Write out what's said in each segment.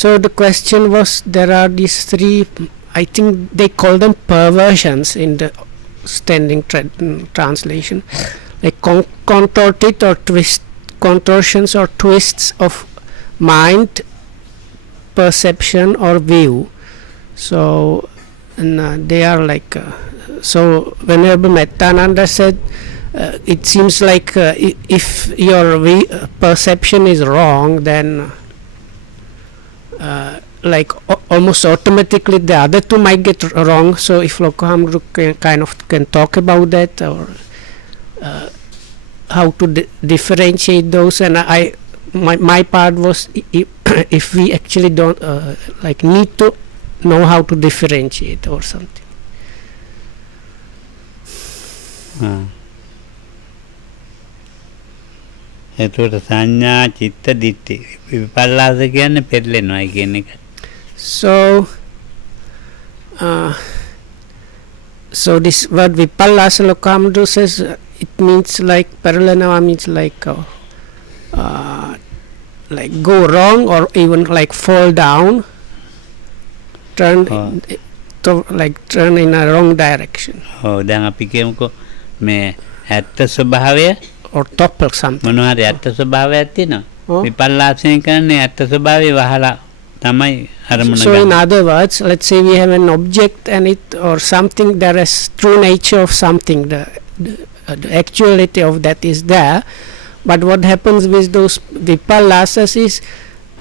So the question was, there are these three, I think they call them perversions in the standing translation, like contorted or contortions or twists of mind, perception or view. So they are like so Venerable Mettananda said, it seems like if your perception is wrong, then like almost automatically the other two might get wrong. So if Lokohamru can talk about that, or how to differentiate those. And my part was, if we actually don't like need to know how to differentiate or something. එතකොට සංඥා චිත්ත දිට්ඨි විපල්ලාස කියන්නේ පෙරලෙනවා කියන එක. So so this word vipallasa, Lokohamru says, it means like paralana means like go wrong or even like fall down, turn turn in a wrong direction. දැන් අපි කියමුකෝ මේ ඇත්ත ස්වභාවය or topple something. මොනවා හරි ඇත්ත ස්වභාවයක් තියෙනවා. විපල්ලාසයෙන් කරන්නේ ඇත්ත ස්වභාවය වහලා තමයි අරමුණ ගන්න. So in other words, let's say we have an object and it or something, there is true nature of something, the actuality of that is there, but what happens with those vipallasas is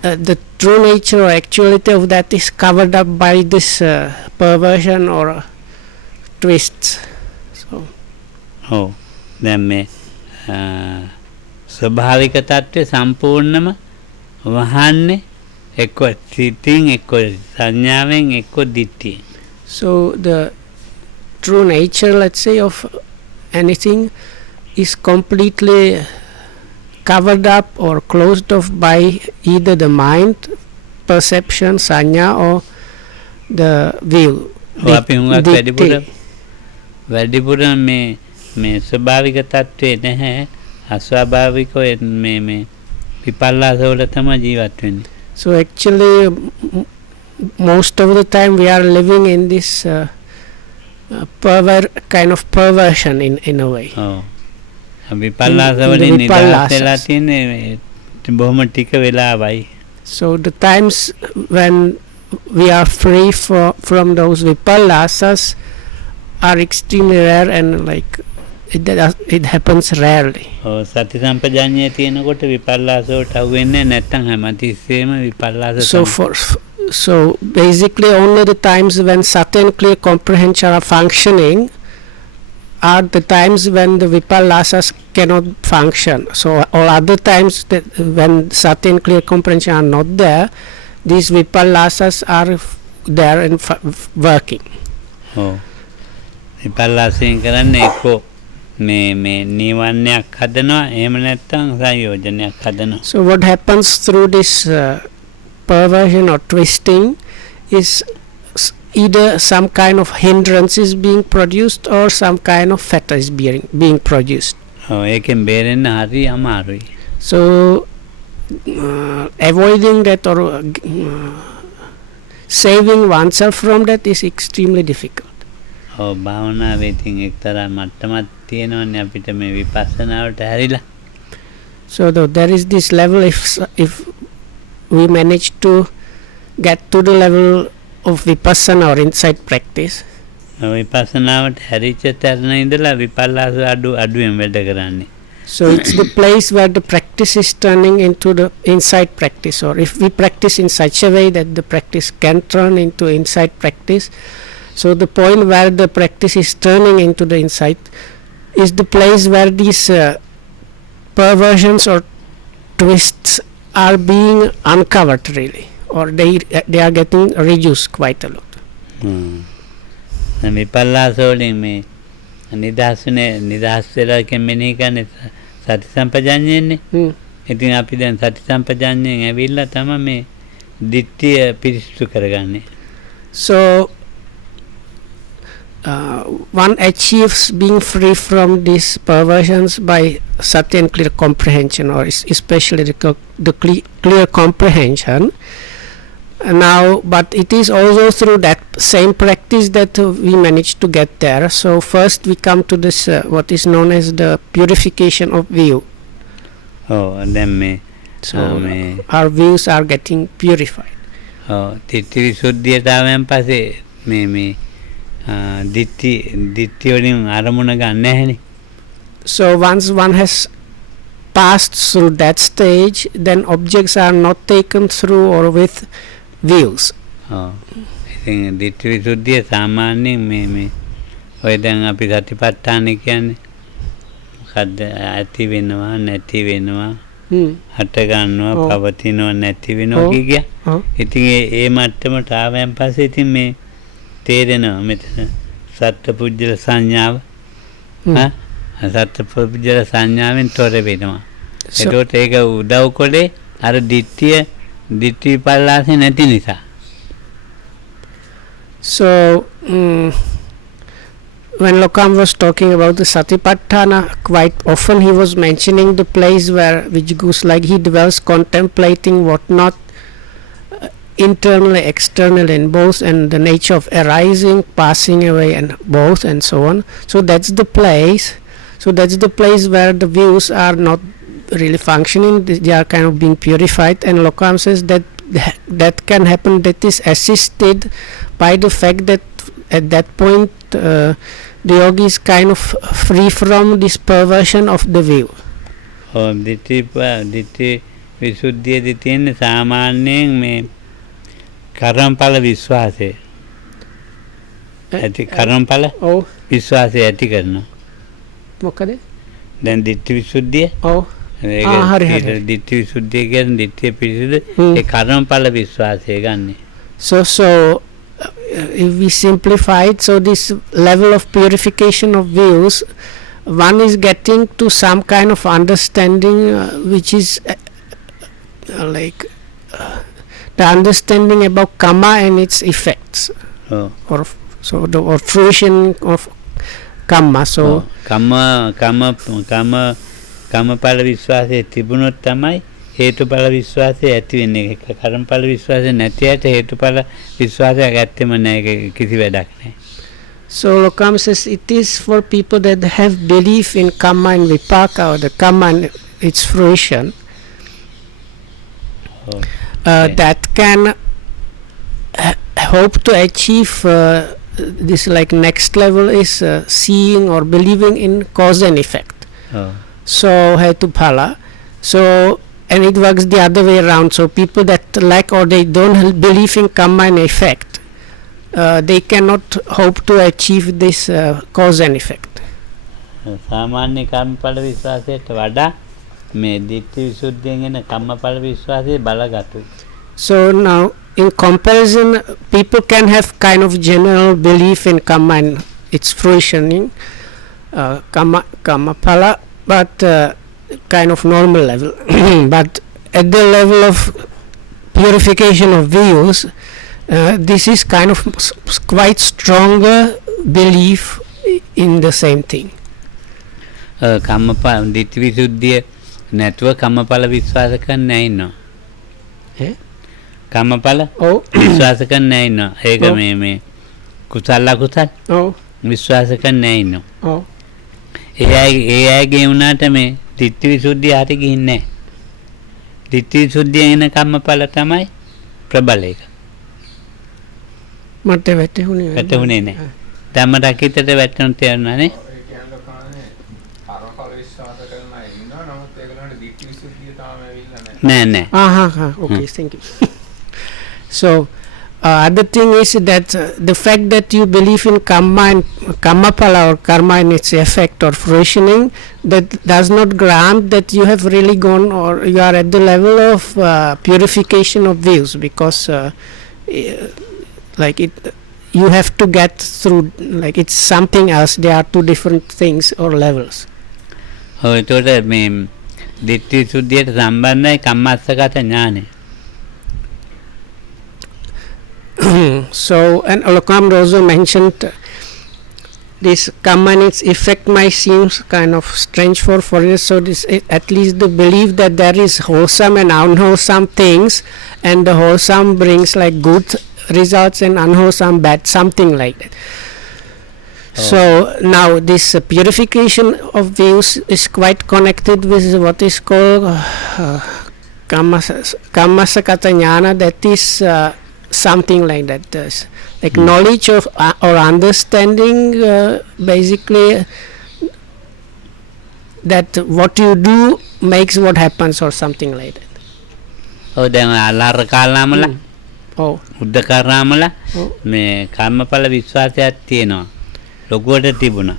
the true nature or actuality of that is covered up by this perversion or twists. So දැන් මේ ස්වභාවික தත්ත්වය සම්පූර්ණම වහන්නේ එක්ක සිතින් එක්ක සංඥාවෙන් එක්ක දිට්ඨියෙන්. So the true nature, let's say, of anything is completely covered up or closed off by either the mind, perception, sanya, or the view. අපි හුඟක් වැඩිපුර මේ ස්වභාවික தත්ත්වේ නැහැ, අස්වාභාවිකව මේ විපල්ලාස වල තමයි ජීවත් වෙන්නේ. So actually most of the time we are living in this kind of perversion in a way. විපල්ලාස වලින් නිදහස් වෙලා තියෙන්නේ බොහොම ටික වෙලාවයි. So the times when we are free from those vipallasas are extremely rare, and like it happens rarely. සති සම්පජාඤ්ඤය තියෙනකොට විපල්ලාස වලට අහු වෙන්නේ නැත්නම් හැමතිස්සෙම විපල්ලාස. So basically only the times when sati and clear comprehension are functioning are the times when the vipallasas cannot function. So all other times that when sati and clear comprehension are not there, these vipallasas are there and working. විපල්ලාසයෙන් කරන්නේ එක්කෝ මේ නිවන්නයක් හදනවා, එහෙම නැත්නම් සංයෝජනයක් හදනවා. So what happens through this perversion or twisting is either some kind of hindrance is being produced or some kind of fetter is being produced. ඒකෙන් බේරෙන්න හරි අමාරුයි. So avoiding that or saving oneself from that is extremely difficult. භාවනාවේ ඉතින් එක්තරා මට්ටමක් තියෙනවනේ අපිට මේ විපස්සනාවට හැරිලා. So there is this level, if we manage to get to the level of vipassana or insight practice. විපස්සනාවට හැරිච්ච තැන ඉඳලා විපල්ලාස අඩුවෙන් වැඩ කරන්නේ. So it's the place where the practice is turning into the insight practice, or if we practice in such a way that the practice can turn into insight practice. So the point where the practice is turning into the insight is the place where these perversions or twists are being uncovered really, or they are getting reduced quite a lot. විපල්ලාස වලින් මේ නිදහස් වෙලා කෙමෙනෙහි කරන්නේ සති සම්පජාඤ්ඤයනේ. ඉතින් අපි දැන් සති සම්පජාඤ්ඤයෙන් ඇවිල්ලා තමයි මේ දිට්ඨිය පිරිසිදු කරගන්නේ. So one achieves being free from these perversions by sati and clear comprehension, or especially the clear comprehension. Now, but it is also through that same practice that we managed to get there. So first we come to this what is known as the purification of view. දැන් මේ So our views are getting purified. දිට්ඨි විසුද්ධියට ආවයන් පස්සේ මේ දිට්ඨි වලින් අරමුණ ගන්න නැහැනේ. So once one has passed through that stage, then objects are not taken through or with views. ඉතින් දිට්ඨි විසුද්ධිය සාමාන්‍යයෙන් මේ ඔය දැන් අපි සතිපට්ඨාන කියන්නේ මොකද්ද? ඇති වෙනවා නැති වෙනවා හට ගන්නවා පවතිනවා නැති වෙනවා කිය. ඉතින් ඒ මට්ටමට ආවයන් පස්සේ ඉතින් මේ තේරෙනවා මෙතන සත්පුජ්‍යල සංඥාව සත්පුජ්‍යල සංඥාවෙන් තොර වෙනවා. ඒකට ඒක උදව් කොලේ අර දිට්ඨි පල්ලාසේ නැති නිසා. So when Lokam was talking about the Satipatthana, quite often he was mentioning the place where which goes like he dwells contemplating what not internally, externally, and both, and the nature of arising, passing away, and both, and so on. So that's the place. So that's the place where the views are not really functioning; they are kind of being purified. And Lokam says that that can happen. That is assisted by the fact that at that point the yogi is kind of free from this perversion of the view. දිට්ඨි විසුද්ධියේදී තියෙන සාමාන්‍යයෙන් මේ කර්මඵල විශ්වාසය ඇති කර්මඵල විශ්වාසය ඇති කරනවා. මොකද? දැන් දිට්ඨි විසුද්ධිය ඒක දිට්ඨි විසුද්ධිය කියන්නේ දිට්ඨිය පිරිසිදු ඒ කර්මඵල විශ්වාසය ගන්නෙ. So if we simplify it, so this level of purification of views, one is getting to some kind of understanding which is like the understanding about karma and its effects, or fruition of karma. So කම්මඵල විශ්වාසයේ තිබුණොත් තමයි හේතුඵල විශ්වාසය ඇති වෙන්නේ. කර්මඵල විශ්වාසය නැති ඇට හේතුඵල විශ්වාසයක් ඇත්තෙම නැහැ. කිසි වැඩක් නැහැ. So Lokam says it is for people that have belief in karma and vipaka, or the karma and its fruition, that can hope to achieve this like next level is seeing or believing in cause and effect. So Hetuphala. So and it works the other way around. So people that lack or they don't believe in karma and effect, they cannot hope to achieve this cause and effect. සාමාන්‍ය කර්මඵල විශ්වාසයට වඩා මේ දිට්ඨි විසුද්ධියෙන් එන කම්මඵල විශ්වාසයේ බලගතුයි. So now in comparison, people can have kind of general belief in karma and its fruition, karma phala, but kind of normal level. But at the level of purification of views, this is kind of quite stronger belief in the same thing. කම්මඵල දිට්ඨි විසුද්ධිය නැතුව කම්මඵල විශ්වාස කරන්නේ නැහැ ඉන්නවා. කම්මඵල විශ්වාස කරන්නේ නැහැ ඉන්නවා. ඒක මේ කුසල අකුසල විශ්වාස කරන්නේ නැහැ ඉන්නවා. ඒ අයගේ වුණාට මේ දිට්ඨි විසුද්ධිය හරි ගිහින්නේ නැහැ. දිට්ඨි විසුද්ධිය එන කම්මඵල තමයි ප්‍රබල එක. මට වැටුනේ නැහැ. ධම්මරක් හිතට වැටුණු තේරුණා නේ. Okay, thank you. So other thing is that the fact that you believe in karma and karmaphala, or karma and its effect or fruitioning, that does not grant that you have really gone or you are at the level of purification of views, because like it you have to get through, like it's something else. There are two different things or levels. දිට්ඨි සුද්ධියට සම්බන්ධයි කම්මස්සගත ඥානය. So and Lokam also mentioned this karma and its effect might seem kind of strange for foreigners. So this at least the belief that there is wholesome and unwholesome things, and the wholesome brings like good results and unwholesome bad, something like that. So now this purification of views is quite connected with what is called Kammasakata Jnana, that is something like that. Like knowledge of or understanding basically that what you do makes what happens or something like that. Oh, දැන් ආලාර කාලාමල උද්දකරාමල මේ කර්මඵල විශ්වාසයක් තියෙනවා. ලොකුවට තිබුණා.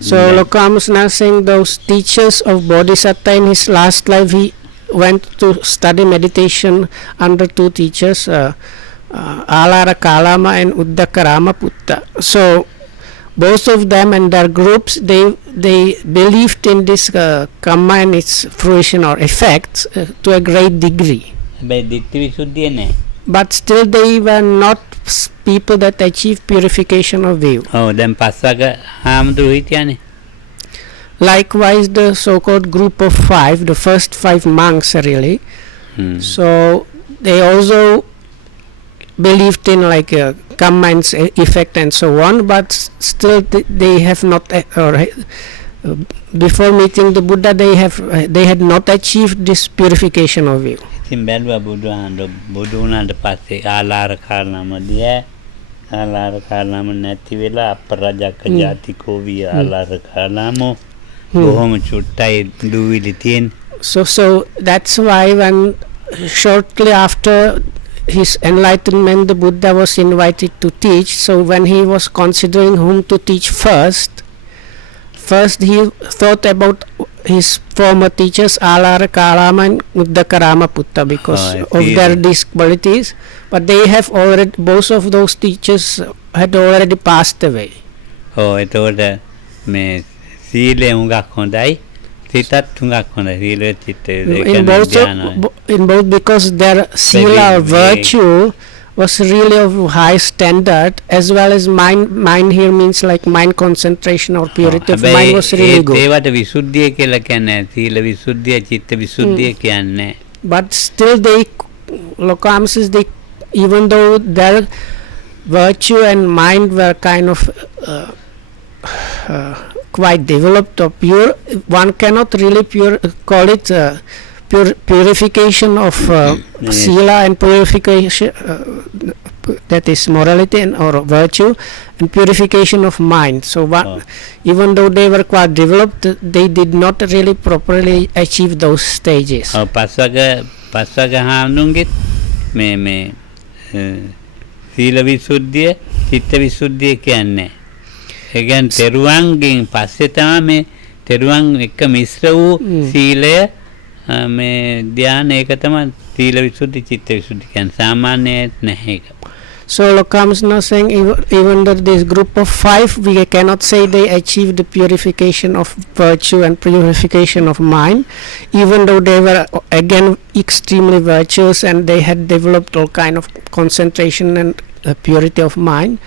So Lokamas now saying those teachers of Bodhisattva in his last life, he went to study meditation under two teachers, Alara Kalama and Uddakarama Putta. So both of them and their groups, they believed in this karma and its fruition or effects to a great degree. But still they were not people that achieved purification of view. Likewise, the so-called group of five, the first 5 monks really, so they also believed in like karma and effect and so on, but still they have not, before meeting the Buddha, they had not achieved this purification of view. So that's why when shortly after his enlightenment, the Buddha was invited to teach. So when he was considering whom to teach first he thought about his former teachers Alara Kalama and Uddakarama Putta because of their disabilities, but they have already, both of those teachers had already passed away. In both because their sila or virtue was really of high standard, as well as mind here means like mind concentration or purity of mind was really good. But still Lokam says they, even though their virtue and mind were kind of quite developed or pure, one cannot really call it purification of sila and purification that is morality and or virtue, and purification of mind. So even though they were quite developed, they did not really properly achieve those stages. Passaga hamnunget me sila visuddhiya chitta visuddhiya කියන්නේ. ඒ කියන්නේ තෙරුවන්ගෙන් පස්සේ තමයි මේ තෙරුවන් එක්ක මිශ්‍ර වූ සීලය මේ ධ්‍යාන ඒක තමයි සීල විසුද්ධි චිත්ත විසුද්ධි කියන්නේ සාමාන්‍ය නැහැ ඒක. So Lokam is now saying even though this group of 5, we cannot say they achieved the purification of virtue and purification of mind, even though they were again extremely virtuous and they had developed all kind of concentration and purity of mind.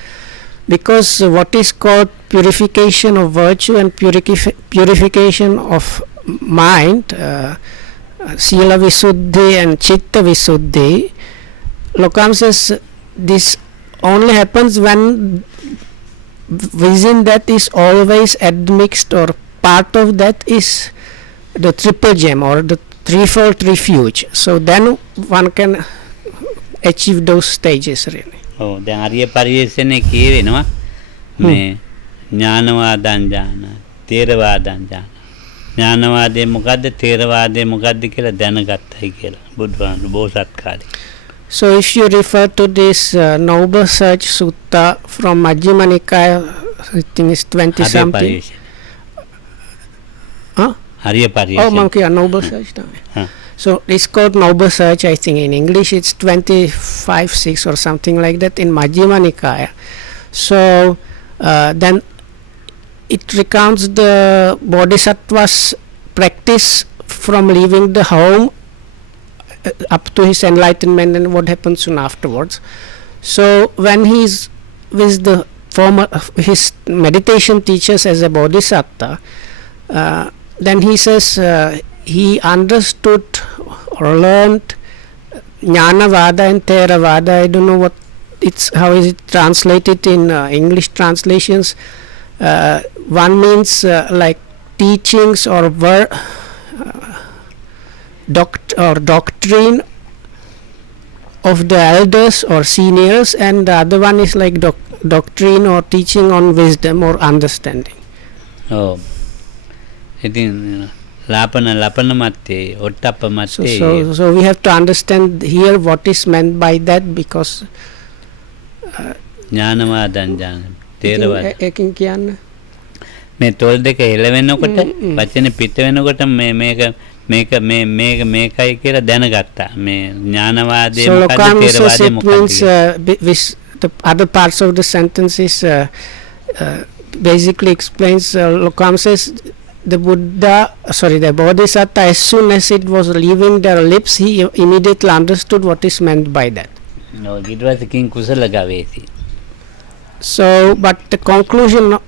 Because what is called purification of virtue and purification of mind, Sila Visuddhi and Chitta Visuddhi, Lokam says this only happens when within that is always admixed, or part of that is the triple gem or the threefold refuge. So then one can achieve those stages really. දැන් ආර්ය පරිවේෂණේ කියවෙනවා මේ ඥානවාදං ඥාන තේරවාදං ඥාන ඥානවාදේ මොකද්ද තේරවාදේ මොකද්ද කියලා දැනගත්තයි කියලා බුදුහාමුදුරුවෝ බෝසත් කාලේ. So if you refer to this Noble Search Sutta from Majjhima Nikaya, I think it's 20 something. ආර්ය පරිවේෂණ. Oh, monkey, Noble Search. So it's called Noble Search, I think in English it's 25-6 or something like that in Majjhima Nikaya. So then it recounts the Bodhisattva's practice from leaving the home up to his enlightenment and what happens soon afterwards. So when he's with the former his meditation teachers as a bodhisattva, then he says he understood or learned Jnanavada and Theravada. I don't know how is it translated in English translations. One means like teachings or doctrine of the elders or seniors, and the other one is like doctrine or teaching on wisdom or understanding. Oh, ඉතින් ලපන මත්තේ ඔට්ටප්ප මත්තේ. So we have to understand here what is meant by that, because ඥානවාදං තේරවාද එකකින් කියන්න මේ තොල් දෙක එළවෙනකොට වචනේ පිට වෙනකොට මේකයි කියලා දැනගත්තා. මේ ඥානවාදයේ මොකක්ද තේරවාදයේ මොකක්ද. The other parts of the sentence is basically explains, Lokam says the Bodhisattva, as soon as it was leaving their lips, he immediately understood what is meant by that. No, it was king kusala gavesi. So, but the conclusion,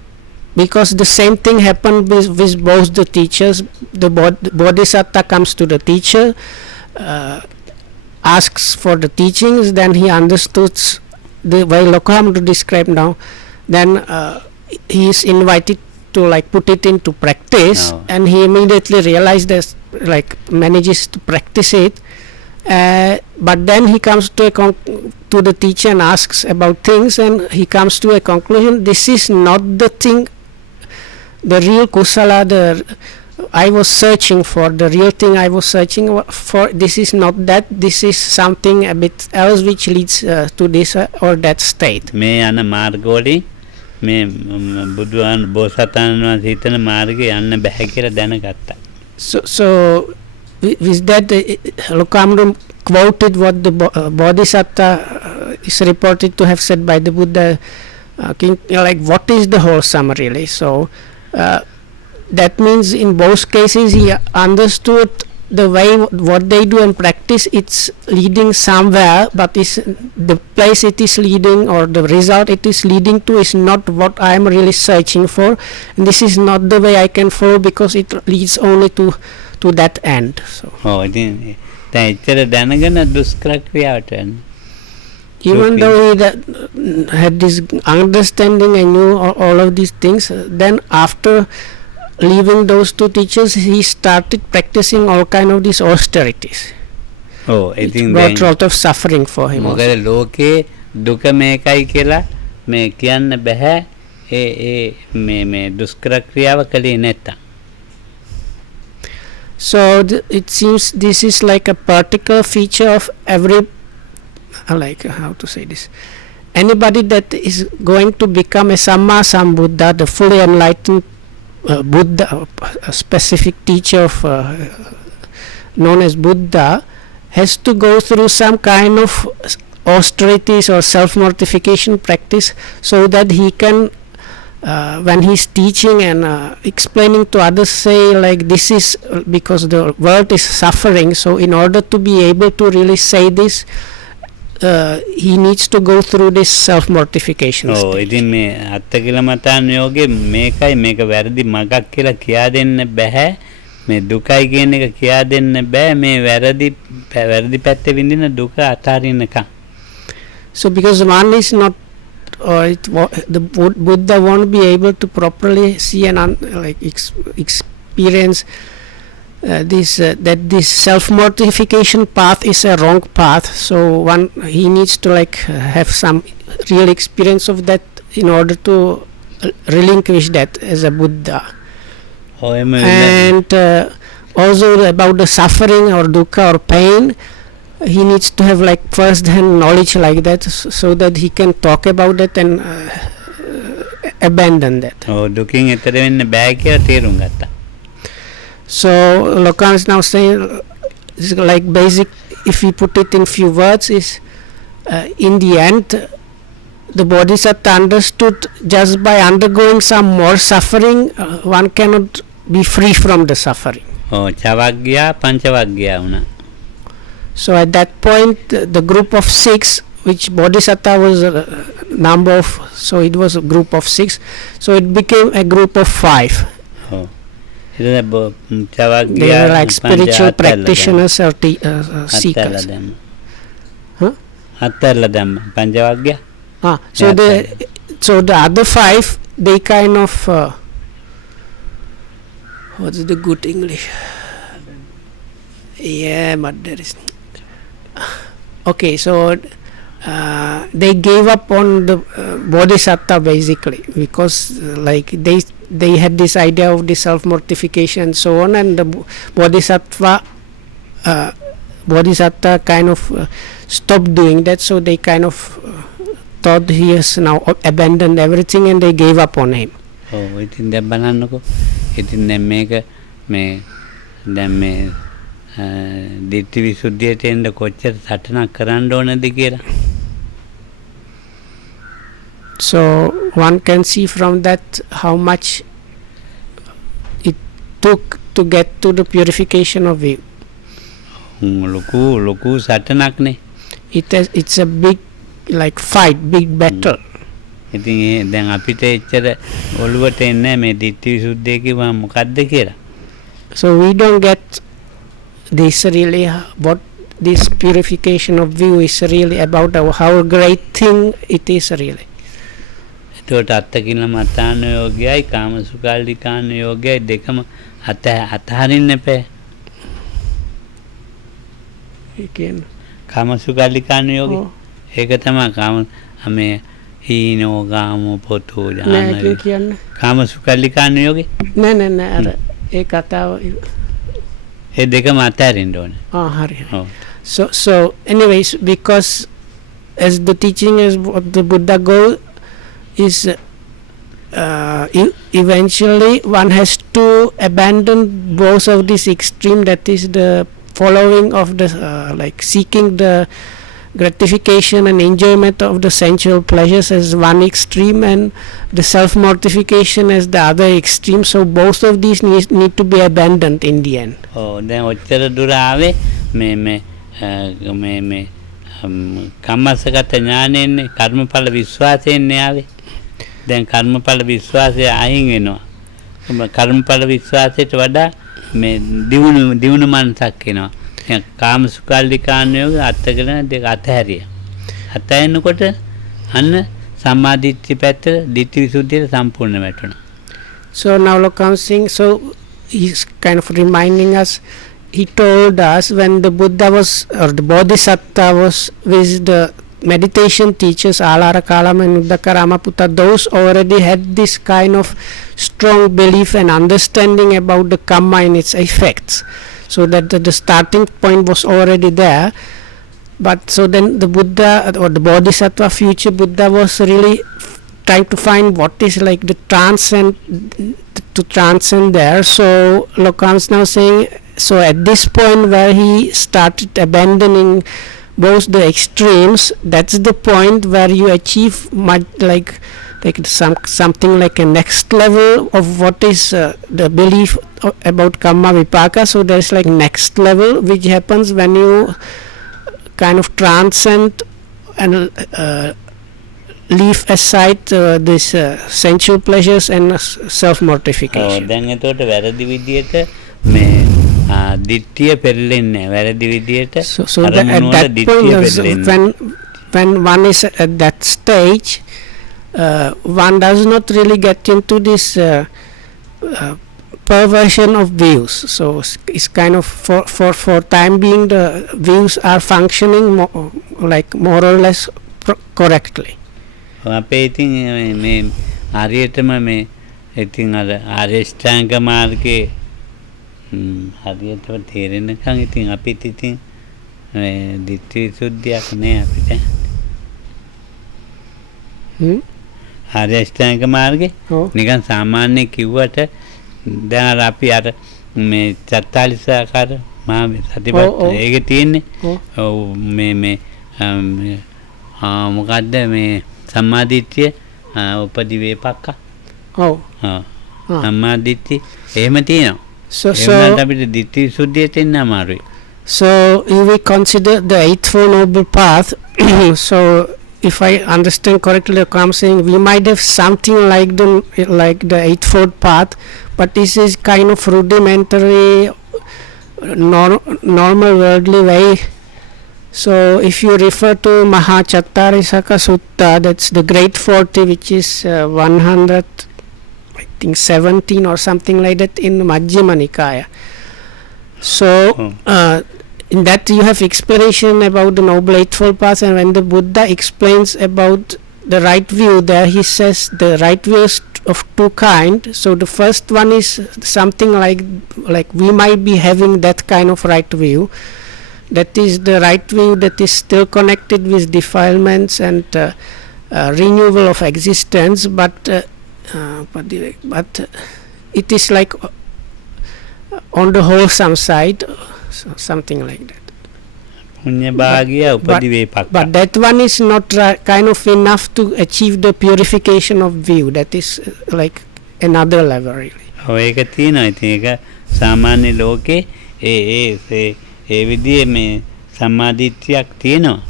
because the same thing happened with both the teachers, the Bodhisattva comes to the teacher, asks for the teachings, then he understood the way Lokam to describe now, then he is invited to like put it into practice, and he immediately realized that like manages to practice it, but then he comes to the teacher and asks about things, and he comes to a conclusion, this is not the thing, the real kusala, I was searching for, the real thing I was searching for, this is not that, this is something a bit else which leads to this or that state. මේ යන මාර්ගවලින් මේ බුදුන් බෝසතාණන් වහන්සේ හිතන මාර්ගේ යන්න බෑ කියලා දැනගත්තා. So with that, Lokamru quoted what the Bodhisattva is reported to have said by the Buddha, like what is the wholesome really. So that means in both cases he understood the way what they do and practice, it's leading somewhere, but is the place it is leading or the result it is leading to is not what I am really searching for, and this is not the way I can follow because it leads only to that end. So ඉතින් දැන් ඉතර දැනගෙන දුෂ්කර ක්‍රියාවට යන. Even though he had this understanding and knew all of these things, then after leaving those two teachers, he started practicing all kind of these austerities. It brought a lot of suffering for him. මොකද ලෝකේ දුක මේකයි කියලා මේ කියන්න බෑ. මේ දුෂ්කර ක්‍රියාව කලේ නැත්තම්. So it seems this is like a particular feature of every, like how to say this, anybody that is going to become a Samma Sambuddha, the fully enlightened Buddha, a specific teacher of known as Buddha, has to go through some kind of austerities or self-mortification practice so that he can when he's teaching and explaining to others, say like this is because the world is suffering, so in order to be able to really say this, he needs to go through this self-mortification stage. ඉතින් මේ අත්තකිලමතාන් යෝගේ මේකයි මේක වැරදි මගක් කියලා කියා දෙන්න බෑ. මේ දුකයි කියන එක කියා දෙන්න බෑ. මේ වැරදි පැත්තේ විඳින දුක අතාරින්නකම්. So because one is not the Buddha won't be able to properly see and experience that this self-mortification path is a wrong path, so he needs to have some real experience of that in order to relinquish that as a Buddha. And also about the suffering or dukkha or pain, he needs to have first-hand knowledge like that, so that he can talk about that and abandon that. දුකින් එතර වෙන්න බෑ කියලා තේරුම් ගත්තා. So Lokan is now saying, basic, if we put it in few words, is in the end the Bodhisattva understood just by undergoing some more suffering, one cannot be free from the suffering. චවග්ගයා පංචවග්ගයා වුණා. So at that point the group of 6, which bodhisattva was a number of, so it was a group of 6, so it became a group of 5. They were like spiritual practitioners or seekers. So the other 5, they kind of what's the good English? Yeah, but there is okay. So they gave up on the bodhisattva basically, because like they had this idea of the self mortification and so on, and the bodhisattva kind of stopped doing that. So they kind of thought he has now abandoned everything, and they gave up on him. ඉතින් දැන් බලන්නකෝ. ඉතින් දැන් මේක මේ දිට්ඨි විසුද්ධියට එන්න කොච්චර සටනක් කරන්න ඕනද කියලා. So one can see from that how much it took to get to the purification of view. ලොකු සටනක් නේ. It's a big like fight, big battle. ඉතින් දැන් අපිට එච්චර ඔළුවට එන්නේ මේ දිට්ඨි විසුද්ධිය කිව්වම මොකද්ද කියලා. So we don't get this really, what this purification of view is really about, how great thing it is really. එතකොට අත්තකින මතාන යෝගයයි කාමසුඛාලිකාන යෝගයයි දෙකම අතහරින්න එපා. Again. කාමසුඛාලිකාන යෝගය. ඒක තමයි මේ හීනෝ ගාමෝ පොතෝ ඥාන කාමසුඛාලිකාන යෝගය. නෑ අර ඒ කතාව ඒ දෙකම අතහරින්න ඕනේ. හරි. So anyways, because as the teaching is of the Buddha goal is eventually one has to abandon both of this extreme, that is the following of the like seeking the gratification and enjoyment of the sensual pleasures as one extreme, and the self mortification as the other extreme. So both of these need to be abandoned in the end. දැන් ඔච්චර දුර ආවේ මේ කම්මස්සගත ඥානෙන්නේ කර්මඵල විශ්වාසයෙන් ආවේ. දැන් කර්මඵල විශ්වාසය අයින් වෙනවා. කර්මඵල විශ්වාසයට වඩා මේ දියුණු මනසක් එනවා. කාමසුඛාලිකාන යෝග අත්කරන දෙක අතහැරිය. අතහැරෙනකොට අන්න සම්මාදිට්ඨි පැත්තට දිට්ඨි විසුද්ධියට සම්පූර්ණ වැටුණා. So now Lokam Singh, so he's kind of reminding us, he told us when the Buddha was, or the Bodhisattva was with the meditation teachers Alara Kalama and Uddaka Ramaputta, those already had this kind of strong belief and understanding about the karma and its effects, so that the starting point was already there. But so then the Buddha or the Bodhisattva, future Buddha, was really trying to find what is like the transcend there. So Lokam's now saying, so at this point where he started abandoning both the extremes, that's the point where you achieve much like something like a next level of what is the belief about karma vipaka. So there's like next level which happens when you kind of transcend and leave aside this sensual pleasures and self mortification. දැන් එතකොට වැරදි විදියට මේ දිට්ඨිය පෙරලෙන්නේ වැරදි විදියට. So that at that point when one is at that stage, one does not really get into this perversion of views. So it's kind of for time being the views are functioning more or less correctly. අපේ ඉතින් මේ හරියටම මේ ඉතින් අර ආරියෂ්ඨාංග මාර්ගයේ හරියටම තේරෙනකන් ඉතින් අපිට ඉතින් දිට්ඨි සුද්ධියක් නෑ අපිට. ආරියෂ්ඨාංග මාර්ගේ නිකන් සාමාන්‍ය කිව්වට දැන් අර අපි අර මේ 44 ආකාර මහා සතිපට්ඨාන ඒකේ තියෙන්නේ. මේ මොකද්ද මේ සම්මාදිට්ඨිය උපදි වේපක්ක. සම්මාදිට්ඨිය එහෙම තියෙනවා. So අපිට දිට්ඨි සුද්ධියට එන්න අමාරුයි. So if we consider the Eightfold Noble Path, so if I understand correctly, I'm saying we might have something like the Eightfold Path, but this is kind of rudimentary, normal worldly way. So if you refer to Mahachattarisaka Sutta, that's the Great 40, which is 100, I think 17 or something like that in Majjhima Nikaya. So in that you have explanation about the Noble Eightfold Path, and when the Buddha explains about the right view, there he says the right view is of two kinds. So the first one is something like we might be having that kind of right view. That is the right view that is still connected with defilements and renewal of existence, but it is like on the wholesome side, so something like that. But that one is not kind of enough to achieve the purification of view. That is like another level really. ඒ විදිහේ මේ සම්මාදිට්ඨියක් තියෙනවා.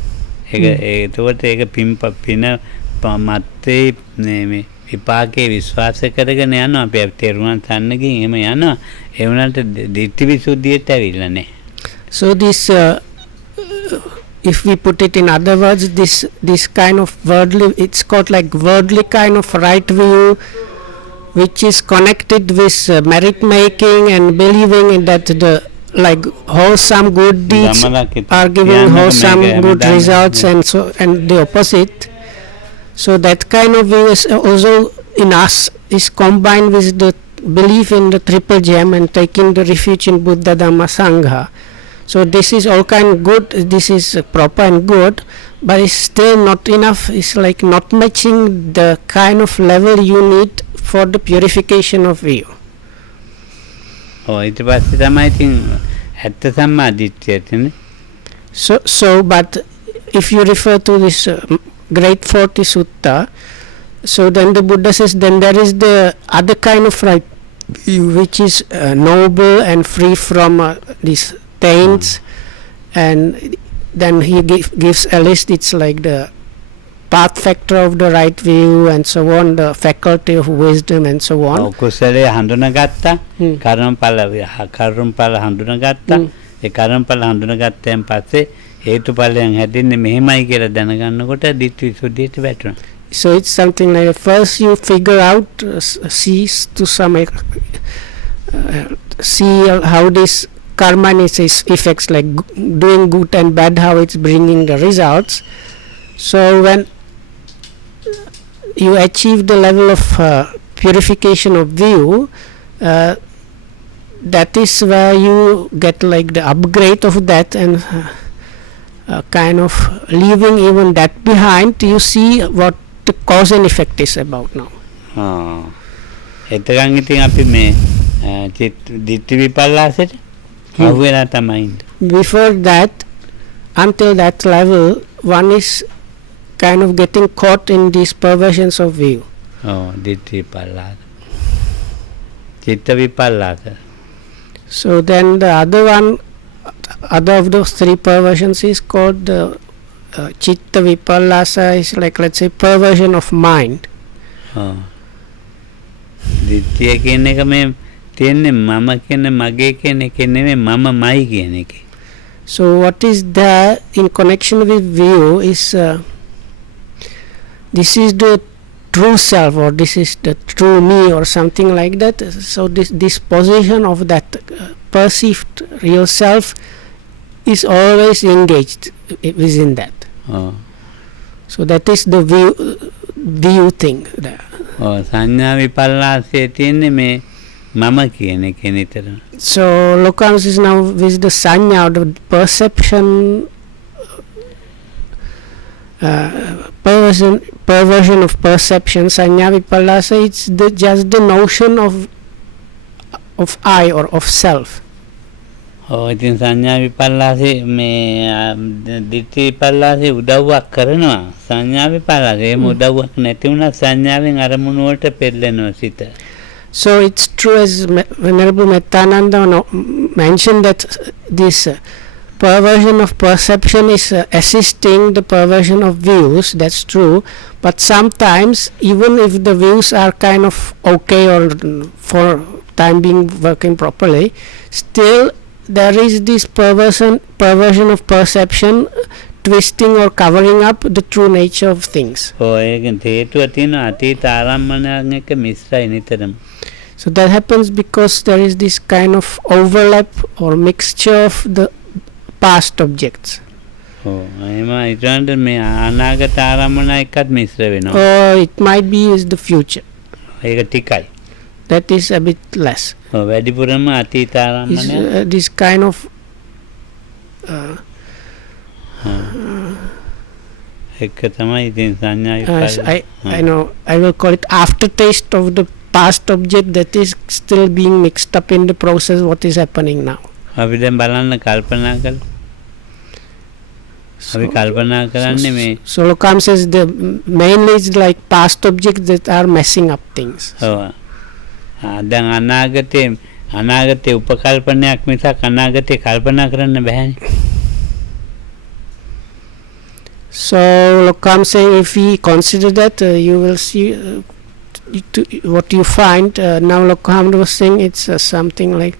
ඒකට ඒක පින මත්තේ මේ විපාකේ විශ්වාස කරගෙන යනවා. අපි තේරුණාන් සන්නකින් එහෙම යනවා. ඒ වුණාට දිට්ඨි විසුද්ධියට ඇවිල්ලා නැහැ. So this if we put it in other words, this kind of worldly, it's called like worldly kind of right view, which is connected with merit making and believing in that the like wholesome good deeds are giving wholesome good results, and the opposite. So that kind of view is also in us is combined with the belief in the triple gem and taking the refuge in Buddha, Dhamma, Sangha. So this is all kind of good, this is proper and good, but it's still not enough. It's like not matching the kind of level you need for the purification of view. ඊට පස්සේ තමයි ඉතින් ඇත්ත සම්මාදිට්ඨියටනේ. So but if you refer to this Great 40 Sutta, so then the Buddha says then there is the other kind of right view, which is noble and free from these taints, and then he gives a list. It's like the path factor of the right view and so on, the faculty of wisdom and so on. කුසලයේ හඳුනාගත්තා, කර්මඵල හඳුනාගත්තා. ඒ කර්මඵල හඳුනාගත්තෙන් පස්සේ හේතුඵලයන් හැදෙන්නේ මෙහෙමයි කියලා දැනගන්නකොට දිට්ඨි විසුද්ධියට වැටෙනවා. So it's something like first you figure out, see how this karma and its effects, like doing good and bad, how it's bringing the results. So when you achieve the level of purification of view, that is where you get like the upgrade of that, and kind of leaving even that behind, you see what the cause and effect is about now. එතකන් ඉතින් අපි මේ දිට්ඨි විපල්ලාසෙට අහුවෙලා තමයි ඉන්නේ. Before that, until that level, one is kind of getting caught in these perversions of view. දිට්ඨි විපල්ලාස. චිත්ත විපල්ලාස. So then the other of those three perversions is called the chitta vipallasa, is like, let's say, perversion of mind. දිට්ඨිය කියන එක මේ තියෙන්නේ මම කියන මගේ කියන එක නෙමෙයි, මමමයි කියන එක. So what is there in connection with view is this is the true self, or this is the true me, or something like that. So this position of that perceived real self is always engaged within that. So that is the view thing there. සංඥා විපල්ලාසයේ තියෙන්නේ මේ මම කියන එක නිතර. So Lokams is now with the sanya, the perception, perversion of perception, sanya vipallasa. It's just the notion of I, or of self. ඉතින් සංඥා විපල්ලාසේ මේ දිට්ඨි විපල්ලාසේ උදව්වක් කරනවා. සංඥා විපල්ලාසේ එහෙම උදව්වක් නැති වුණා සංඥාවෙන් අරමුණු වලට පෙළෙනවා සිත. So it's true, as Venerable Mettananda mentioned, that this perversion of perception is assisting the perversion of views, that's true, but sometimes even if the views are kind of okay or for time being working properly, still there is this perversion of perception twisting or covering up the true nature of things. So that happens because there is this kind of overlap or mixture of the past objects. Or it might be is the future. That is a bit less. This kind of I know, I will call it aftertaste of the past object that is still being mixed up in the process what is happening now. So Lokam says the mainly is like past objects that are messing up things. So Lokam saying if we consider that you will see what you find. Now Lokam was saying it's something like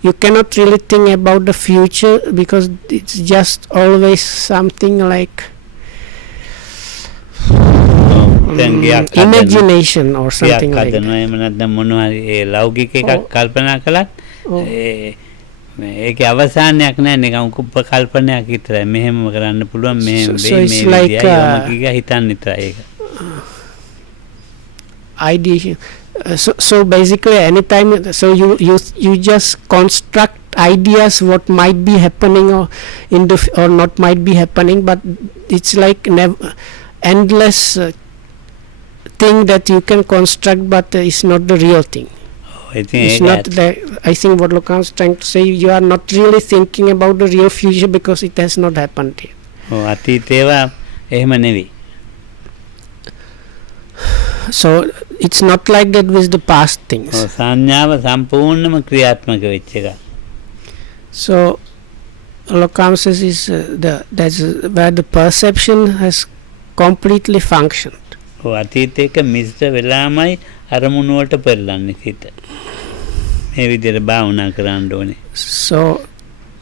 you cannot really think about the future because it's just always something like imagination or something like that. Ideation. So basically anytime you just construct ideas what might be happening or or not might be happening, but it's like endless thing that you can construct, but it's not the real thing. It's not that. I think what Lokam is trying to say, you are not really thinking about the real future because it has not happened yet. So it's not like that with the past things. So Lokam says is that's where the perception has completely functioned. So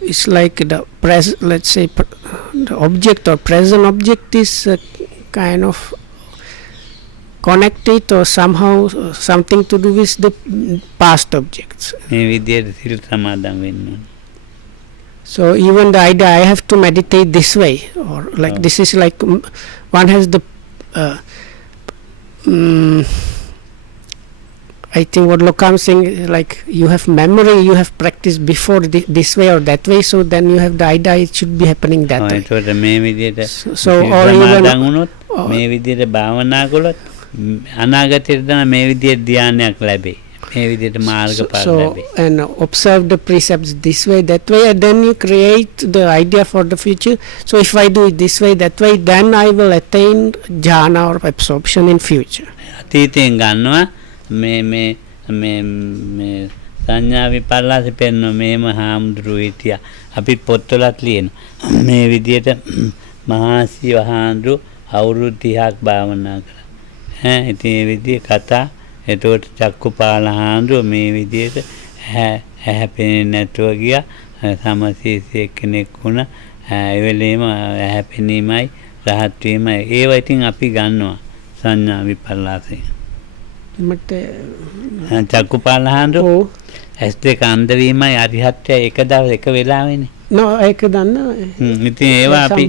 it's like the let's say the object or present object is kind of connected or somehow something to do with the past objects. So even the idea I have to meditate this way, or like this is like one has the I think what Lokam saying is like you have memory, you have practiced before this way or that way, so then you have the idea it should be happening that way. So or even so and observe the precepts this way, that way, and then you create the idea for the future. So if I do it this way, that way, then I will attain jhana or absorption in future. සංඥා විපල්ලාස පෙන්න මේම හාමුදුරුවෝ හිටියා. අපි පොත්වලත් ලියන මේ විදියට මහාසි වහාඳුරු අවුරුදු 30ක් භාවනා කරා. ඉතින් මේ විදිය කතා එතකොට චක්කුපාල හාමුදුරුවෝ මේ විදියට ඇහැ පෙනෙන්නේ නැතුව ගියා. සමසීසිය කෙනෙක් වුණා. ඒ වෙලේම ඇහැ පෙනීමයි රහත් වීමයි ඒවා ඉතින් අපි ගන්නවා සංඥා විපල්ලාසයෙන්. මට චක්කුපාල හාමුදුරුවෝ ඇස් දෙක අන්ධ වීමයි අරිහත්ත්වය එක දවස් එක වෙලාවෙනේ. නෝ ඒක දන්න. ඉතින් ඒවා අපි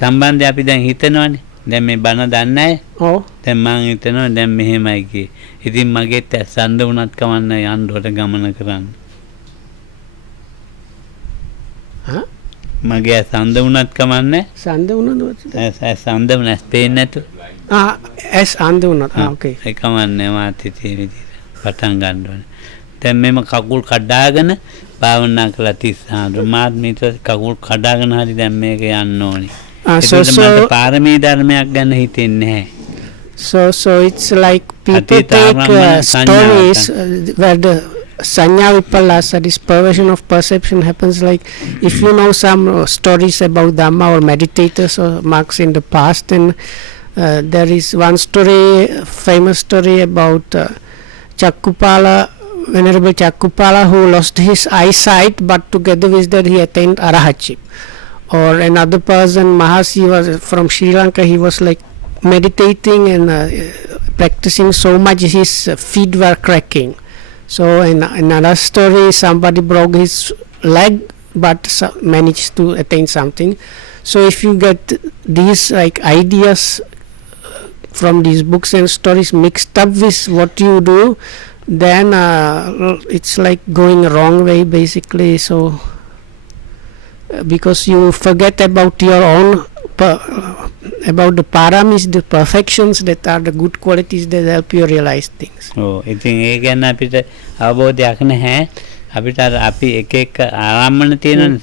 සම්බන්ධය අපි දැන් හිතනවානේ. දැන් මේ බණ දන්නේ නැහැ. ඔව්. දැන් මං හිතනවා දැන් මෙහෙමයි කියේ. ඉතින් මගෙත් ඇස් අන්ධ වුණත් කමන්න යන්න උඩ ගමන කරන්න. මගේ ඇස් අන්ධ වුණත් කමන්නේ. අන්ධ වුණොත් ඇස් අන්ධ වුණත් ඇස් පේන්නේ නැතු. ඇස් අන්ධ වුණොත් ඕකේ. ඒ කමන්නේ මාත් ඉතින් විදිහට පටන් ගන්න ඕනේ. දැන් මෙම කකුල් කඩාගෙන භාවනා කළා 30 හාමුදුරුවෝ මාත් මේක කකුල් කඩාගෙන හරි දැන් මේක යන්න ඕනේ. මට පාරමී ධර්මයක් ගැන හිතෙන්නේ නැහැ. So it's like people take stories where the Sanya Vipallasa, this perversion of perception happens like if you know some stories about Dhamma or meditators or monks in the past, then there is one story, famous story about Chakkupala, Venerable Chakkupala, who lost his eyesight, but together with that he attained arahatship. Or another person, Mahasi, was from Sri Lanka, he was like meditating and practicing so much his feet were cracking. So in another story, somebody broke his leg but managed to attain something. So if you get these like ideas from these books and stories mixed up with what you do, then it's like going wrong way basically. So because you forget about your own about the paramis, the perfections that are the good qualities that help you realize things. Oh, ඉතින් ඒ ගැන අපිට අවබෝධයක් නැහැ. අපිට අපි එක එක ආරම්භන තියෙන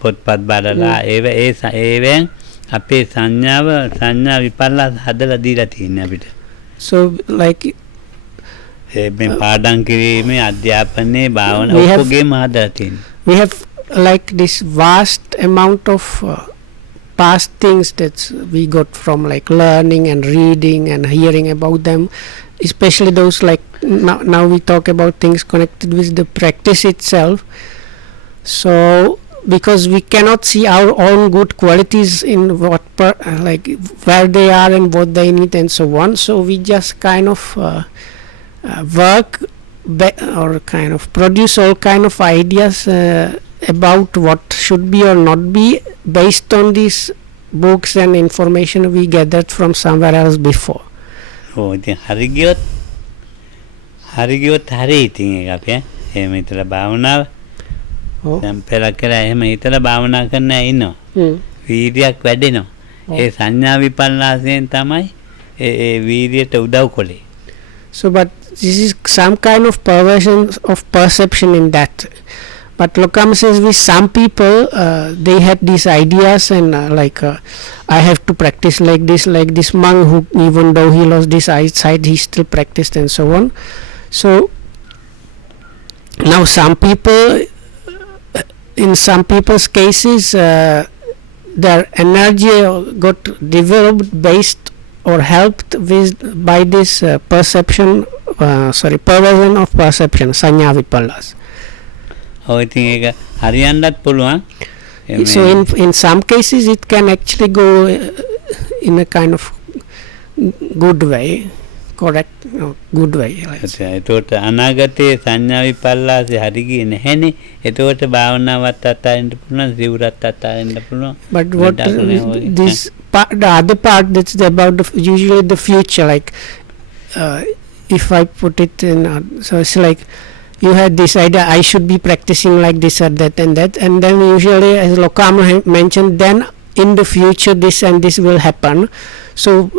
පොත්පත් බලලා ඒවෙන් අපේ සංඥා විපල්ලාස හදලා දීලා තියෙන්නේ අපිට. So like මේ පාඩම් කිරීමේ අධ්‍යාපනයේ භාවනා ඔක්කොගේම හදලා තියෙනවා. We have like this vast amount of past things that we got from like learning and reading and hearing about them, especially those like now we talk about things connected with the practice itself. So because we cannot see our own good qualities in what like where they are and what they need and so on, so we just kind of work or kind of produce all kind of ideas about what should be or not be based on these books and information we gathered from somewhere else before. Oh, ඉතින් හරි ගියොත් හරි ඉතින් ඒක අපි එහෙම හිතලා භාවනාව දැන් පෙරක් කරලා එහෙම හිතලා භාවනා කරන්න ඉන්නවා. වීර්යයක් වැඩෙනවා. ඒ සංඥා විපල්ලාසයෙන් තමයි ඒ වීර්යයට උදව් කොලේ. So but this is some kind of perversion of perception in that. But Lokama says with some people they had these ideas and I have to practice like this monk who even though he lost this eyesight he still practiced and so on. So now some people, in some people's cases their energy got developed based or helped with by this perversion of perception, Sanya Vipallas. Oh, I think හරියන්නත් පුළුවන්. So in some cases it can actually go in a kind of good way, correct, good way. ඒතකොට අනාගතයේ සංඥා විපල්ලාසෙ හරි ගියේ නැහැනේ. ඒතකොට භාවනාවත් අත්හරින්න පුළුවන්, සිවුරත් අත්හරින්න පුළුවන්. But what this part, the other part, that's about usually the future, like if I put it in so it's like you had this idea I should be practicing like this or that, and then usually, as Lokama mentioned, then in the future this and this will happen. So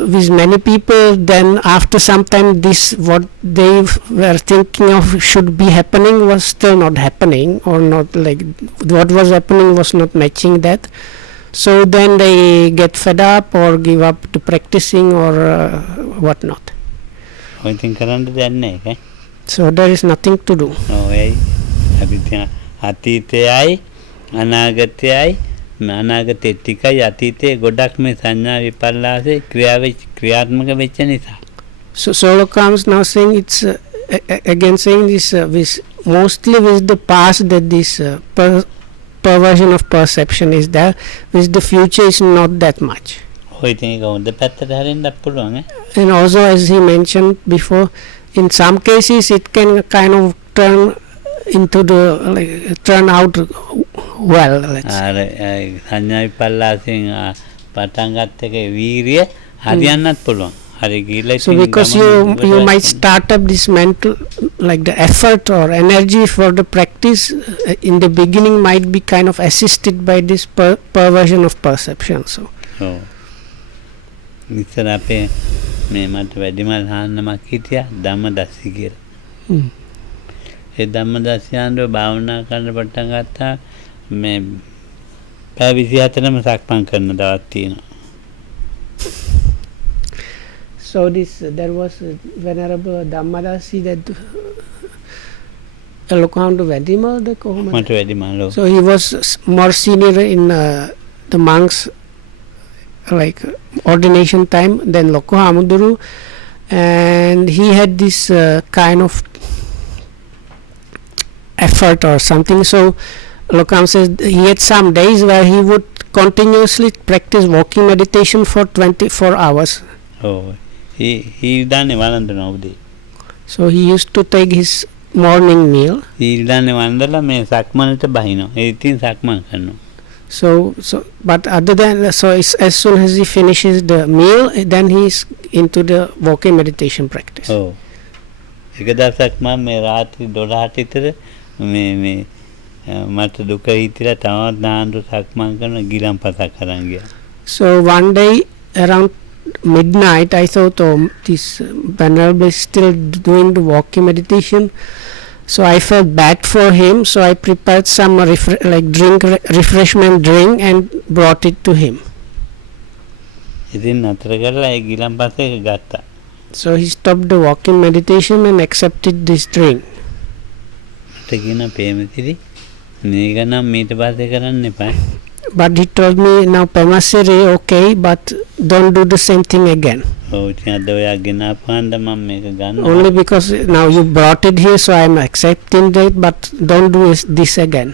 with many people, then after some time this what they were thinking of should be happening was still not happening, or not, like what was happening was not matching that. So then they get fed up or give up to practicing or whatnot. I think කරන්න දෙයක් නැහැ. So there is nothing to do. අතීතයයි අනාගතයයි අනාගතේ ටිකයි අතීතේ ගොඩක් මේ සංඥා විපල්ලාසේ ක්‍රියාත්මක වෙච්ච නිසා. So Lokama is now saying it's again saying this with mostly with the past that this perversion of perception is there. With the future is not that much. And also, as he mentioned before, in some cases it can kind of turn into the turn out well. සංඥා විපල්ලාසෙන් පටන් ගත්ත එකේ වීරිය හරියන්නත් පුළුවන්. So because you might start up this mental, like the effort or energy for the practice in the beginning might be kind of assisted by this perversion of perception. So ඉතින් අපේ මේ මට වැඩිමල් හාන්නමක් හිටියා ධම්මදස්සි කියලා. ඒ ධම්මදස්සයන්ව භාවනා කරන්න පටන් ගත්තා. මේ පැය 24ම සක්මන් කරන දවස් තියෙනවා. So there was Venerable Dhammadasi that ලොකුහාමුදුරුවෝ වැඩිමල්ද කොහොමද? මට වැඩිමල්. So he was more senior in the monks like ordination time than Lokuhamuduru, and he had this kind of effort or something. So Lokam says he had some days where he would continuously practice walking meditation for 24 hours. Oh, he done වළඳන උදේ. So he used to take his morning meal. He done වළඳලා මේ සක්මනට බහිනවා. ඒ ඉතින් සක්මන් කරනවා. So but other than so as soon as he finishes the meal, then he's into the walking meditation practice. Oh, එක දවසක් මම මේ රාත්‍රී 12ට විතර මේ මට දුක හිතිලා තවත් නාන්දු සක්මන් කරන ගිලම්පසක් අරන් ගියා. So one day around midnight I thought, oh, this Venerable is still doing the walking meditation. So I felt bad for him, so I prepared some refreshment drink and brought it to him. ඉතින් නතර කරලා ඒ ගිලම්පස එක ගත්තා. So he stopped the walking meditation and accepted this drink. මට කියන ප්‍රේමතිරි මේක නම් මීට පස්සේ කරන්න එපා. But he told me, now Pemasiri, okay, but don't do the same thing again. ඔව් ඉතින් අද ඔයා ගෙනාපුවාන්ද මම මේක ගන්නවා. Only because now you brought it here, so I am accepting it, but don't do this again.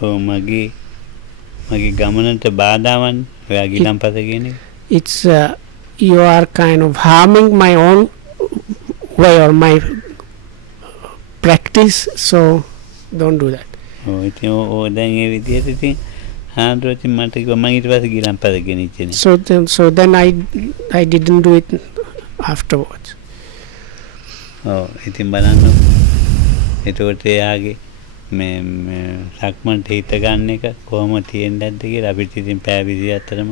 ඔව් මගේ ගමනට බාධාවන් ඔයා ගිලම්පස කියන එක. It's you are kind of harming my own way or my practice, so don't do that. ඔව් ඉතින් ඔය දැන් ඒ විදිහට ඉතින් ආන්දරෝති මට කිව්වා මම ඊට පස්සේ ගිලම්පස ගෙනිච්චේ නෑ. So then I didn't do it afterwards. ඔව් ඉතින් බලන්න එතකොට එයාගේ මේ සක්මන්ට හිත ගන්න එක කොහොම තියෙන්නේ නැද්ද කියලා අපිට ඉතින් පැය 24ම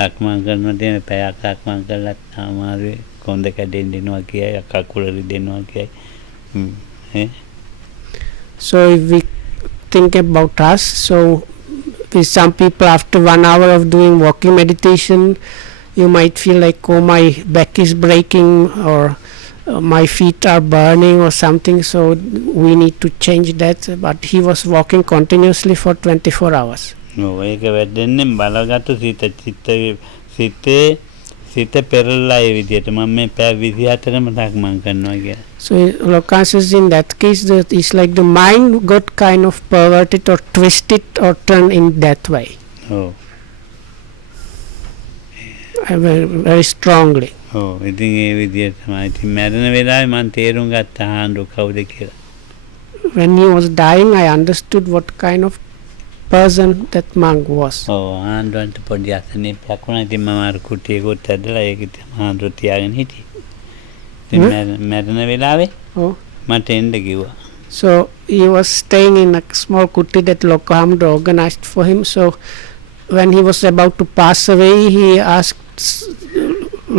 සක්මන් කරනවා තියෙන පැයක් සක්මන් කළා අමාරුයි කොන්ද කැඩෙන්න දෙනවා කියයි කකුල රිදෙනවා කියයි. So if we think about us, so with some people after 1 hour of doing walking meditation, you might feel like, oh, my back is breaking or my feet are burning or something, so we need to change that. But he was walking continuously for 24 hours. ඒක වැඩෙන්නේ බලගත්තු සිත පෙරලා ඒ විදිහට මම මේ පැය 24ම සක්මන් කරනවා කියලා. So Lokan says in that case that it's like the mind got kind of perverted or twisted or turned in that way. Oh. Very strongly. Oh, ඉතින් ඒ විදිහට තමයි ඉතින් මරණ වෙලාවේ මම තේරුම් ගත්තා ආන්දු කවුද කියලා. When he was dying, I understood what kind of person that monk was. Oh, ආන්දුන්ට පොඩි අසනීපයක් වුණා. ඉතින් මම අර කුටියකට ඇදලා ඒක ඉතින් ආන්දු තියාගෙන හිටියේ. මරණ වෙලාවේ මට එන්න කිව්වා. So he was staying in a small kuti that Lokahamudra organized for him. So when he was about to pass away, he asked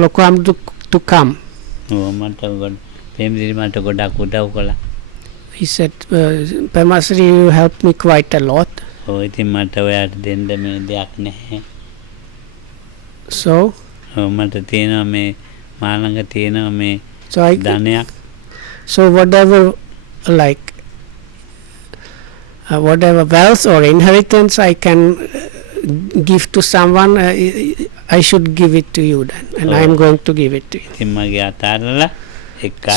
Lokahamudra to come. He said, Pemasri, you helped me quite a lot. So so whatever whatever wealth or inheritance I can give to someone, I should give it to you then, and I am going to give it to you.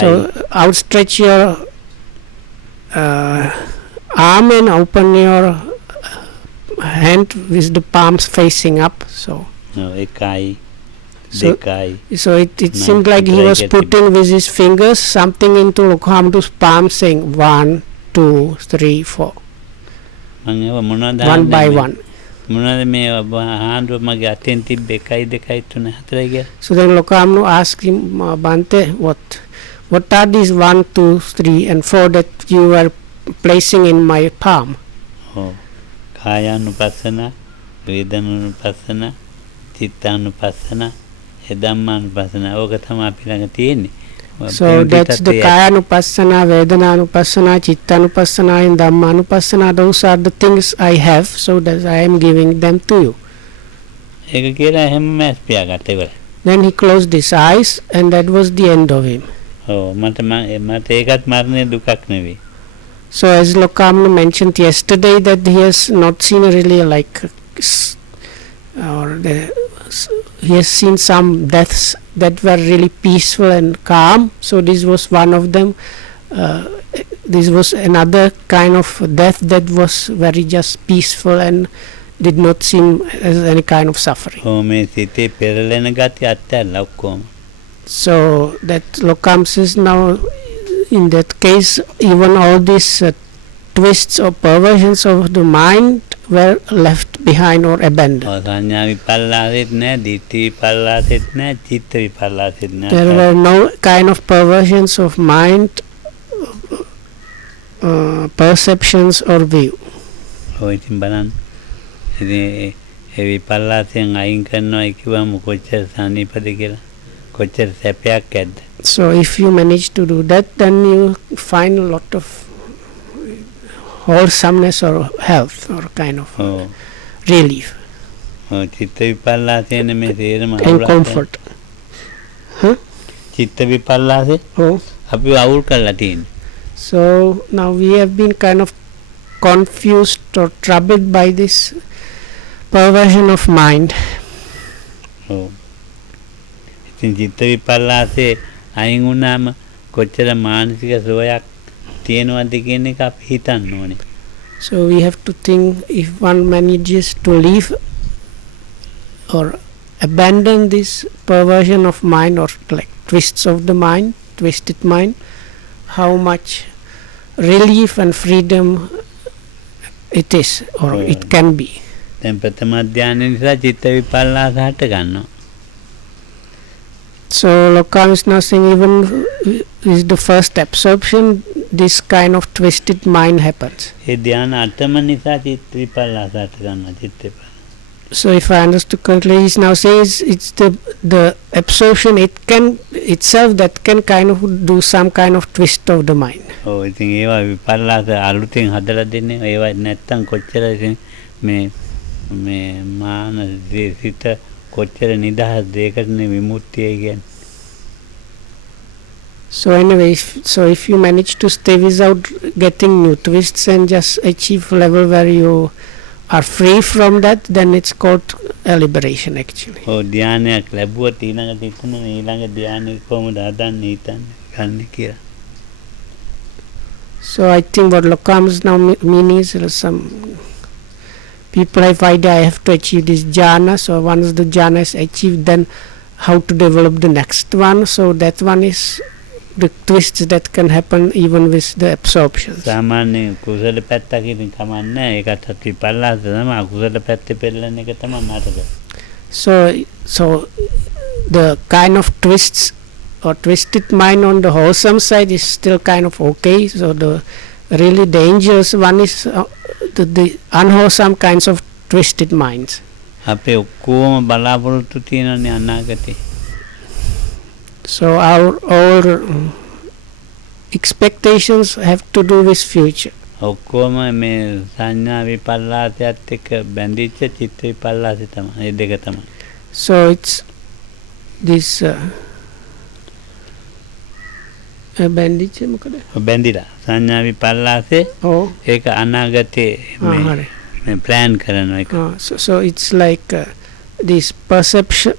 So outstretch your arm and open your hand with the palms facing up. So it seemed like he was putting with his fingers something into Lokahamudru's palm, saying 1, 2, 3, 4. One by one. So then Lokahamudru asked him, Bante, what are these 1, 2, 3 and 4 that you were placing in my palm? Kayanupassana, Vedanupassana, Chittanupassana, Dhammanupassana. ඕක තමයි අපි ළඟ තියෙන්නේ. So that's the Kayanupassana, Vedananupassana, Chittanupassana and Dhammanupassana. Those are the things I have, so that I am giving them to you. ඒක කියලා හැම මැස් පියාගත්ත ඉවරයි. Then he closed his eyes and that was the end of him. මට ඒකත් මරණය දුකක් නෙවෙයි. So as Lokamna mentioned yesterday, that he has not seen really like he has seen some deaths that were really peaceful and calm. So this was one of them. This was another kind of death that was very just peaceful and did not seem as any kind of suffering. So that Lokam says now, in that case, even all these twists or perversions of the mind were left behind or abandoned. There were no kind of perversions of mind, perceptions or view. So if you manage to do that, then you find a lot of wholesomeness or health or kind of relief and comfort. So now we have been kind of confused or troubled by this perversion of mind. So we have to think, if one manages to leave or abandon this perversion of mind or like twists of the mind, twisted mind, how much relief and freedom it is or it can be. So Lokam is now saying, even with the first absorption, this kind of twisted mind happens. So if I understood correctly, he is now saying it's the absorption, it can itself that can kind of do some kind of twist of the mind. So anyway, if you manage to stay without getting new twists and just achieve level where you are free from that, then it's called a liberation actually. So I think what Lokam's now meaning is, some people have idea, I have to achieve this jhana. So once the jhana is achieved, then how to develop the next one. So that one is the twists that can happen even with the absorptions. So the kind of twists or twisted mind on the wholesome side is still kind of okay. So the really dangerous one is the unwholesome kinds of twisted minds. So our expectations have to do with future. So it's this so it's like this perception,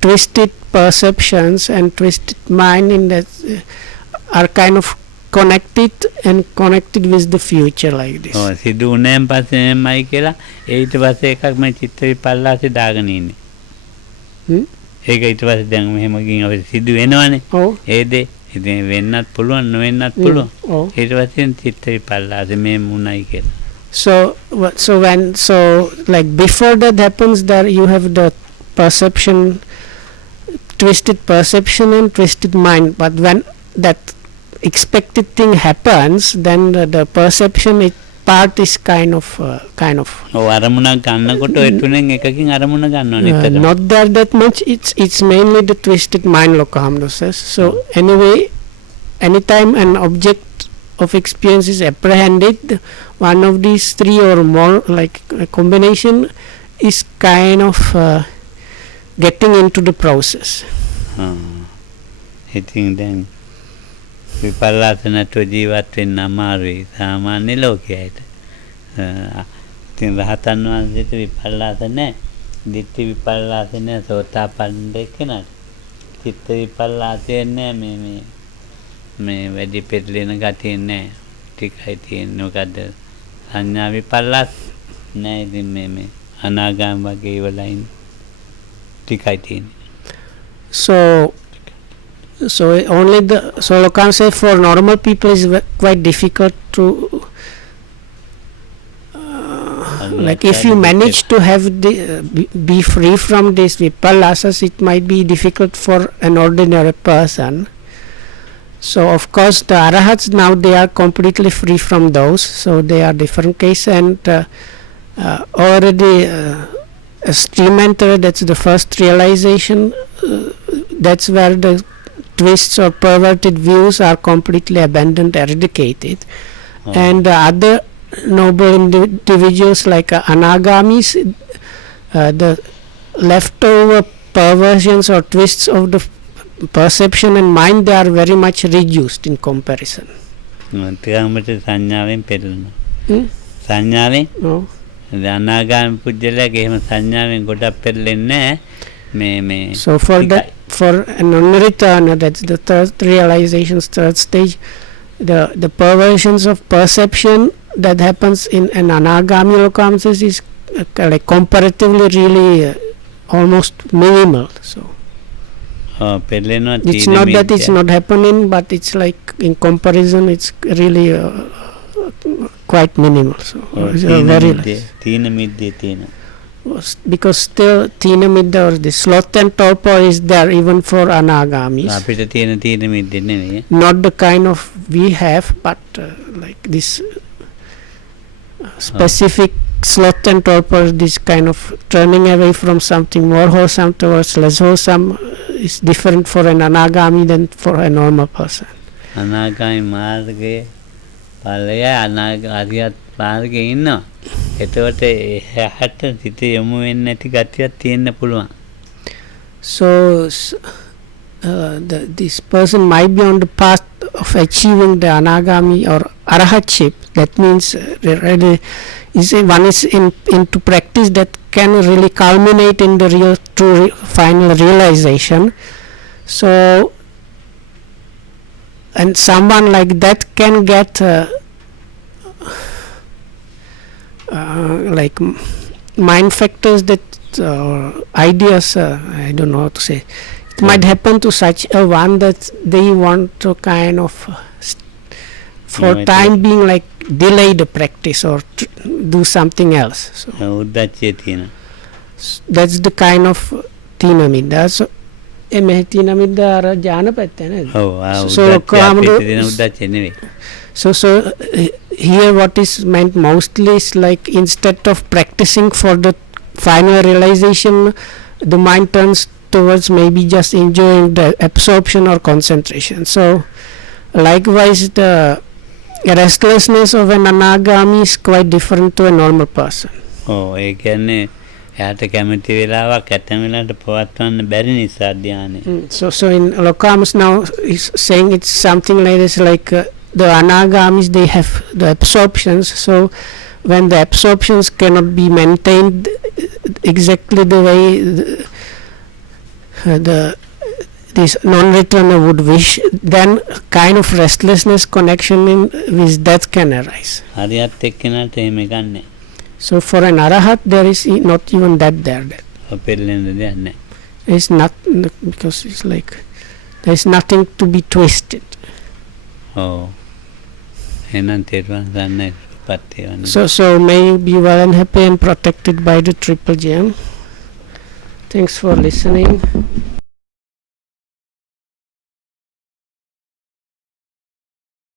twisted perceptions and twisted mind in that are kind of connected with the future like this. So like before that happens, there you have the perception, twisted perception and twisted mind, but when that expected thing happens, then the perception part is kind of not there that much. It's mainly the twisted mind, Lokahamdo says. So anyway, anytime an object of experience is apprehended, one of these three or more, like a combination, is kind of getting into the process. I think then විපල්ලාස නැතුව ජීවත් වෙන්න අමාරුයි සාමාන්‍ය ලෝකයට. ඉතින් රහතන් වහන්සේට විපල්ලාස නැහැ. ditthi විපල්ලාස නැහැ සෝතාපන්න දෙකනට. චිත්ත විපල්ලාසය නැහැ මේ වැඩි පෙරලෙන ගතිය නැහැ. ටිකයි තියෙන්නේ. මොකද සංඥා විපල්ලාස නැහැ. ඉතින් මේ අනාගාම වගේ ඉවලයින් ටිකයි තියෙන්නේ. So only so Lokam say for normal people is quite difficult to like if you manage to have be free from these vipallasas, it might be difficult for an ordinary person. So of course the arahats now they are completely free from those, so they are different case, and already stream enter, that's the first realization, that's where the twists or perverted views are completely abandoned, eradicated. And the other noble individuals like anagamis, the leftover perversions or twists of the perception and mind, they are very much reduced in comparison. සංඥාවෙන් පෙරලනවා. සංඥාවෙන් අනාගාමී පුජ්‍යලයාගේ එහෙම සංඥාවෙන් ගොඩක් පෙරලෙන්නේ නැහැ. So for an unreturner, that's the third realization's third stage, the perversions of perception that happens in an anagami lokamsis is like comparatively really almost minimal. So it's not that it's not happening, but it's like in comparison it's really quite minimal. So it's very less. Because still Tina Midda or the sloth and torpor is there even for anagamis. Not the kind of we have, but like this specific sloth and torpor, this kind of turning away from something more wholesome towards less wholesome is different for an anagami than for a normal person. Anagami මාර්ගයේ ඵලය අරියත් මාර්ගයේ ඉන්නවා. එතකොට එහාට සිත යොමු වෙන්නේ නැති ගතියක් තියෙන්න පුළුවන්. So this person might be on the path of achieving the anagami or arahatship. That means really one is into practice that can really culminate in the real true final realization. So and someone like that can get like mind factors that ideas, I don't know how to say. It might happen to such a one that they want to kind of for time being like delay the practice or do something else. So that's the kind of Tina Midda. So Tina Midda ara jana patte ned. So here what is meant mostly is like instead of practicing for the final realization, the mind turns towards maybe just enjoying the absorption or concentration. So likewise the restlessness of an anagami is quite different to a normal person. ඒ කියන්නේ එයාට කැමති වෙලාවක් ඇතැම් වෙලාවට පවත්වන්න බැරි නිසා ධානය. So in Lokams now is saying it's something like this, like the anagamis, they have the absorptions, so when the absorptions cannot be maintained exactly the way this non-returner would wish, then kind of restlessness connection with death can arise. So for an arahat there is not even that there. It's not, because it's like there is nothing to be twisted. So may you be well and happy and protected by the triple gem. Thanks for listening.